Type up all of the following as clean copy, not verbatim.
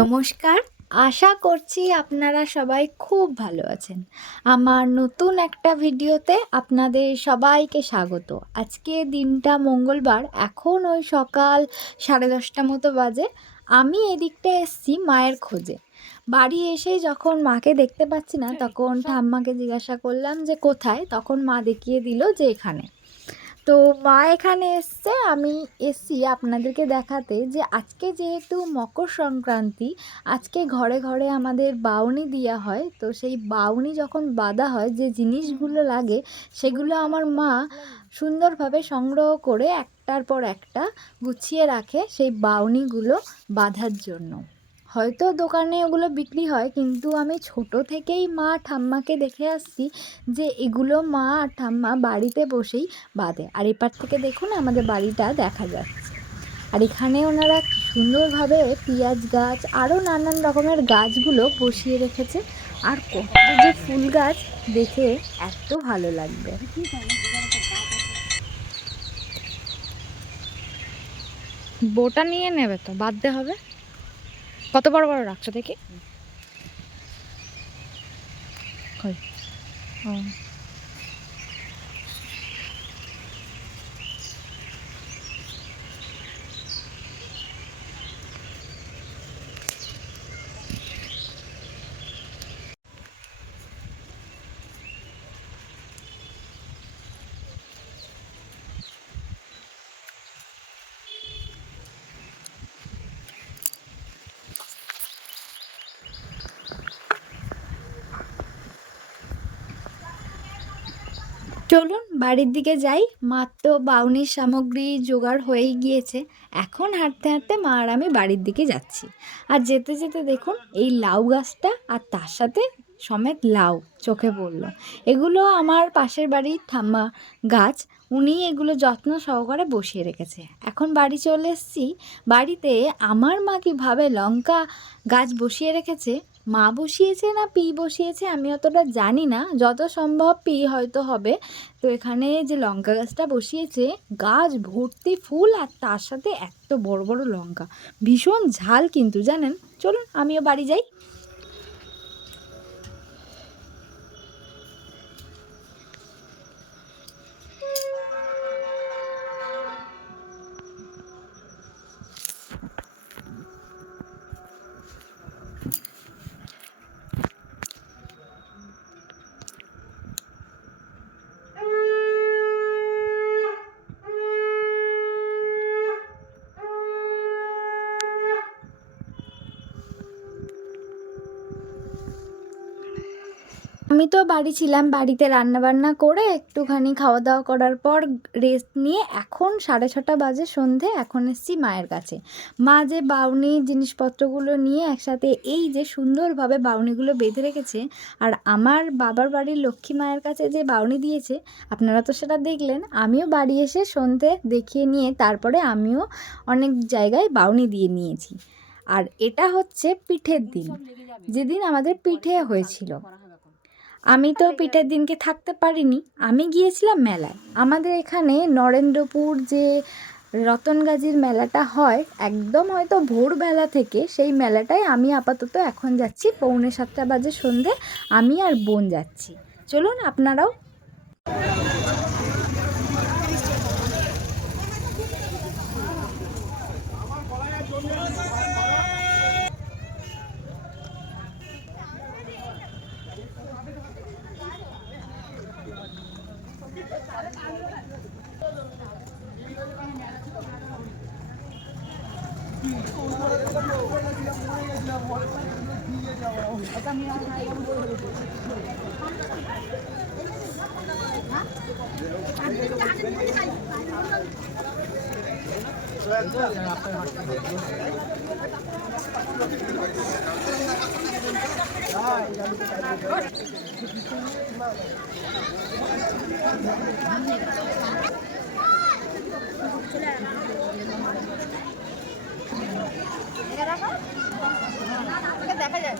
নমস্কার, আশা করছি আপনারা সবাই খুব ভালো আছেন। আমার নতুন একটা ভিডিওতে আপনাদের সবাইকে স্বাগত। আজকে দিনটা মঙ্গলবার, এখন ওই সকাল 10:30 মতো বাজে। আমি এদিকটায় এসছি মায়ের খোঁজে। বাড়ি এসে যখন মাকে দেখতে পাচ্ছি না, তখন ঠাম্মাকে জিজ্ঞাসা করলাম যে কোথায়? তখন মা দেখিয়ে দিল যে এখানে। তো মা এখানে এসছে, আমি এসছি আপনাদেরকে দেখাতে যে আজকে যেহেতু মকর সংক্রান্তি, আজকে ঘরে ঘরে আমাদের বাউনি দেওয়া হয়। তো সেই বাউনি যখন বাঁধা হয়, যে জিনিসগুলো লাগে সেগুলো আমার মা সুন্দরভাবে সংগ্রহ করে একটার পর একটা গুছিয়ে রাখে সেই বাউনিগুলো বাঁধার জন্য। হয়তো দোকানে ওগুলো বিক্রি হয়, কিন্তু আমি ছোট থেকেই মা ঠাম্মাকে দেখে আসছি যে এগুলো মা আর ঠাম্মা বাড়িতে বসেই বাঁধে। আর এপার থেকে দেখুন আমাদের বাড়িটা দেখা যাচ্ছে। আর এখানে ওনারা সুন্দরভাবে পেঁয়াজ গাছ আরও নানান রকমের গাছগুলো বসিয়ে রেখেছে। আর কত যে ফুল গাছ, দেখে এত ভালো লাগবে। বোটা নিয়ে নেবে তো, বাঁধতে হবে। কত বড় বড় রাখছো দেখি। কই? ও, চলুন বাড়ির দিকে যাই। মাত্র বাউনির সামগ্রী জোগাড় হয়েই গিয়েছে। এখন হাঁটতে হাঁটতে মা আর আমি বাড়ির দিকে যাচ্ছি। আর যেতে যেতে দেখুন এই লাউ গাছটা, আর তার সাথে সমেত লাউ চোখে পড়লো। এগুলো আমার পাশের বাড়ির ঠাম্মা গাছ, উনি এগুলো যত্ন সহকারে বসিয়ে রেখেছে। এখন বাড়ি চলে এসেছি। বাড়িতে আমার মা কীভাবে লঙ্কা গাছ বসিয়ে রেখেছে, মা বসিয়েছে না পি বসিয়েছে আমি অতটা জানি না, যত সম্ভব পি হয়তো হবে। তো এখানে যে লঙ্কা গাছটা বসিয়েছে, গাছ ভর্তি ফুল, আর তার সাথে এত বড় বড় লঙ্কা, ভীষণ ঝাল কিন্তু জানেন। চলুন আমিও বাড়ি যাই। আমি তো বাড়ি ছিলাম, বাড়িতে রান্নাবান্না করে একটুখানি খাওয়া দাওয়া করার পর রেস্ট নিয়ে এখন 6:30 বাজে সন্ধে। এখন এসেছি মায়ের কাছে। মা যে বাউনি জিনিসপত্রগুলো নিয়ে একসাথে এই যে সুন্দরভাবে বাউনিগুলো বেঁধে রেখেছে, আর আমার বাবার বাড়ির লক্ষ্মী মায়ের কাছে যে বাউনি দিয়েছে, আপনারা তো সেটা দেখলেন। আমিও বাড়ি এসে সন্ধে দেখিয়ে নিয়ে তারপরে আমিও অনেক জায়গায় বাউনি দিয়ে নিয়েছি। আর এটা হচ্ছে পিঠের দিন, যেদিন আমাদের পিঠে হয়েছিল। আমি তো পিঠের দিনকে থাকতে পারিনি, আমি গিয়েছিলাম মেলায়। আমাদের এখানে নরেন্দ্রপুর যে রতনগাজির মেলাটা হয়, একদম হয়তো ভোরবেলা থেকে সেই মেলাটায় আমি আপাতত এখন যাচ্ছি। 6:45 বাজে সন্ধে, আমি আর বোন যাচ্ছি। চলুন আপনারাও। দেখা যায়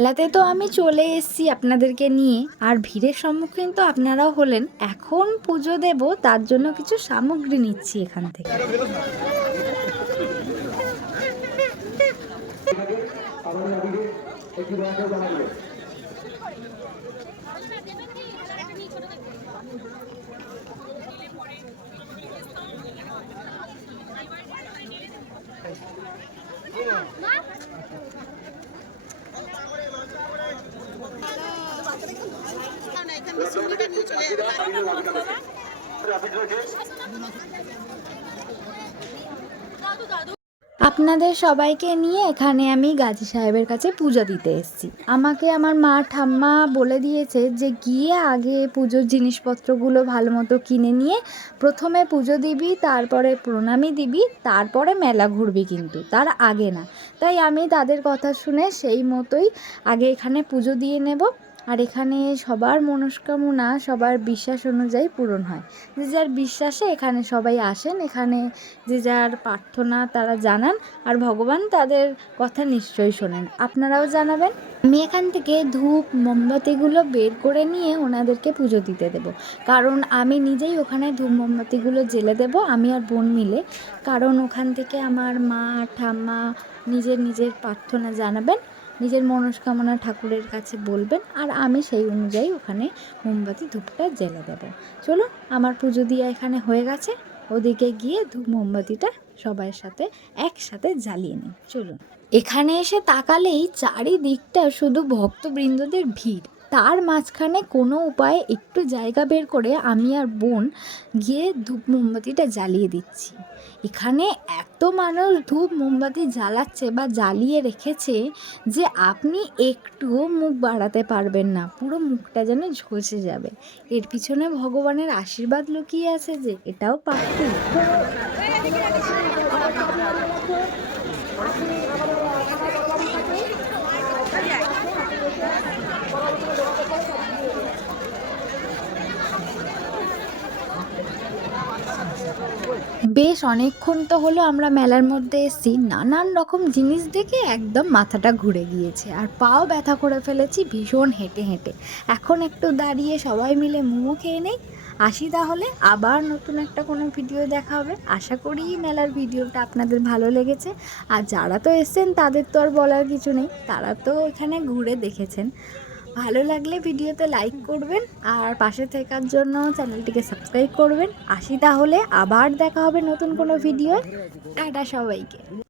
মেলাতে তো আমি চলে এসেছি আপনাদেরকে নিয়ে, আর ভিড়ের সম্মুখীন তো আপনারাও হলেন। এখন পুজো দেব, তার জন্য কিছু সামগ্রী নিচ্ছি এখান থেকে। আপনাদের সবাইকে নিয়ে এখানে আমি গাজী সাহেবের কাছে পূজা দিতে এসেছি। আমাকে আমার মা ঠাম্মা বলে দিয়েছে যে গিয়ে আগে পুজোর জিনিসপত্রগুলো ভালো মতো কিনে নিয়ে প্রথমে পুজো দিবি, তারপরে প্রণামী দিবি, তারপরে মেলা ঘুরবি, কিন্তু তার আগে না। তাই আমি তাদের কথা শুনে সেই মতোই আগে এখানে পুজো দিয়ে নেব। আর এখানে সবার মনস্কামনা সবার বিশ্বাস অনুযায়ী পূরণ হয়। যে যার বিশ্বাসে এখানে সবাই আসেন, এখানে যে যার প্রার্থনা তারা জানান, আর ভগবান তাদের কথা নিশ্চয়ই শোনেন। আপনারাও জানাবেন। আমি এখান থেকে ধূপ মোমবাতিগুলো বের করে নিয়ে ওনাদেরকে পুজো দিতে দেব, কারণ আমি নিজেই ওখানে ধূপ মোমবাতিগুলো জ্বেলে দেব, আমি আর বোন মিলে। কারণ ওখান থেকে আমার মা ঠাম্মা নিজের প্রার্থনা জানাবেন, নিজের মনস্কামনা ঠাকুরের কাছে বলবেন, আর আমি সেই অনুযায়ী ওখানে মোমবাতি ধূপটা জ্বেলে দেব। চলুন, আমার পুজো দিয়ে এখানে হয়ে গেছে, ওদিকে গিয়ে ধূপ মোমবাতিটা সবার সাথে একসাথে জ্বালিয়ে নিই। চলুন। এখানে এসে তাকালেই চারিদিকটা শুধু ভক্তবৃন্দদের ভিড়, তার মাঝখানে কোনো উপায়ে একটু জায়গা বের করে আমি আর বোন গিয়ে ধূপ মোমবাতিটা জ্বালিয়ে দিচ্ছি। এখানে এত মানুষ ধূপ মোমবাতি জ্বালাচ্ছে বা জ্বালিয়ে রেখেছে যে আপনি একটুও মুখ বাড়াতে পারবেন না, পুরো মুখটা যেন ঝলসে যাবে। এর পিছনে ভগবানের আশীর্বাদ লুকিয়ে আছে, যে এটাও পারতি। বেশ অনেকক্ষণ তো হলো আমরা মেলার মধ্যে এসেছি, নানান রকম জিনিস দেখে একদম মাথাটা ঘুরে গিয়েছে, আর পাও ব্যথা করে ফেলেছি ভীষণ হেঁটে হেঁটে। এখন একটু দাঁড়িয়ে সবাই মিলে মোমো খেয়ে নেই। আসি তাহলে, আবার নতুন একটা কোনো ভিডিও দেখা হবে। আশা করি মেলার ভিডিওটা আপনাদের ভালো লেগেছে। আর যারা তো এসছেন তাদের তো আর বলার কিছু নেই, তারা তো এখানে ঘুরে দেখেছেন। ভালো লাগলে ভিডিওতে লাইক করবেন, আর পাশে থাকার জন্য চ্যানেলটিকে সাবস্ক্রাইব করবেন। আসি তাহলে, আবার দেখা হবে নতুন কোনো ভিডিও। টাটা সবাইকে।